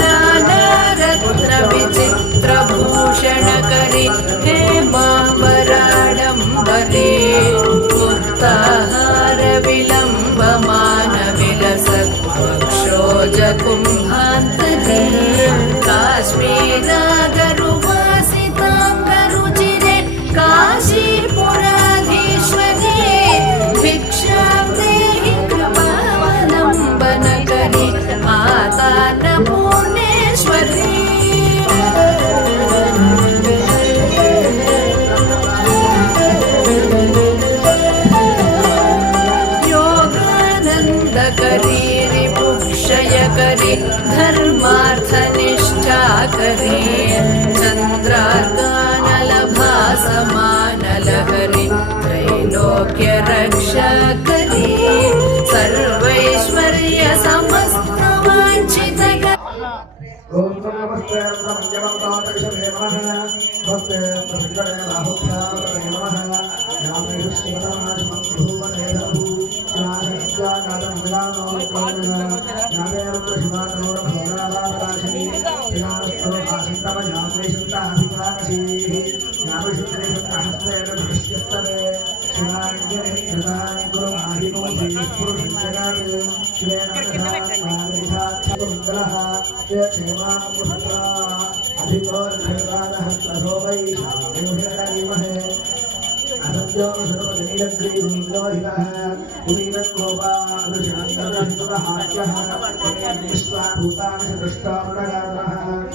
नानारत्न विचित्रभूषणकरि हेमाम्बराडम्बरे मुक्ताहारविलम्बमानविलसत्वक्षोजकुम्भान्तरे काश्मीरागरुवासिताङ्गरुचिरे काशीपुराधीश्वरे भिक्षां देहि कृपावलम्बनकरि आतानपूर्णेश्वरी योगानन्दकरी रिपुक्षयकरी धर्मार्थनिष्ठाकरी चन्द्रार्कानलभासमानलहरि त्रैलोक्यरक्षाकरी सर्वैश्वर्य समस्तवाञ्छितकरी ओम नमस्ते ब्रह्मण्यवन्तातक्षमे नमः नमस्ते प्रसिद्धे राहुभ्यां नमः यामे शिवनाशमन्भुवनेधभू यामेत्यागादं विलानो कौनः यामे रुद्रशिवानोर भोरावादाशिनी यामस्तरो आसितम यामे शुद्धाभिकाशीः यामे शुद्धेशुद्धहस्तेन भविष्यस्तरे शिवाङ्गने कृतानि गुरु आदिनो श्रीपुरुषजगात् शिवेन मंगलः क्षेमापुत्रा अधिकोर्धर्वादः प्रभोवै योहिरणीमहे असत्यो सर्वजनीलग्रीवोहितः पुरीरकोपादृशान्तरहितहात्यः विश्वाभूतानि चतुष्टामृगारः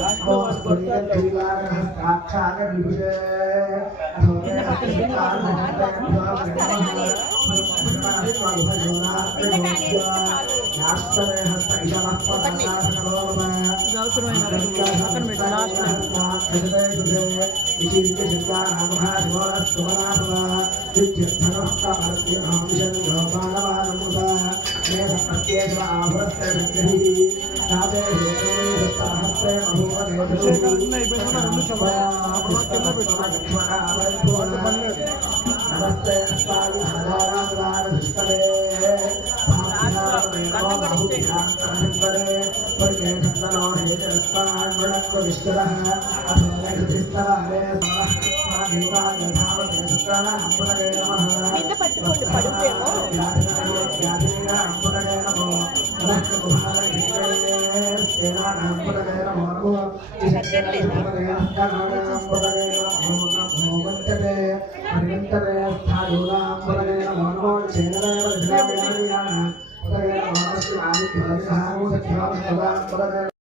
नमोऽस्तुनीलग्रीवारः साक्षात्विभुषे नमस्ते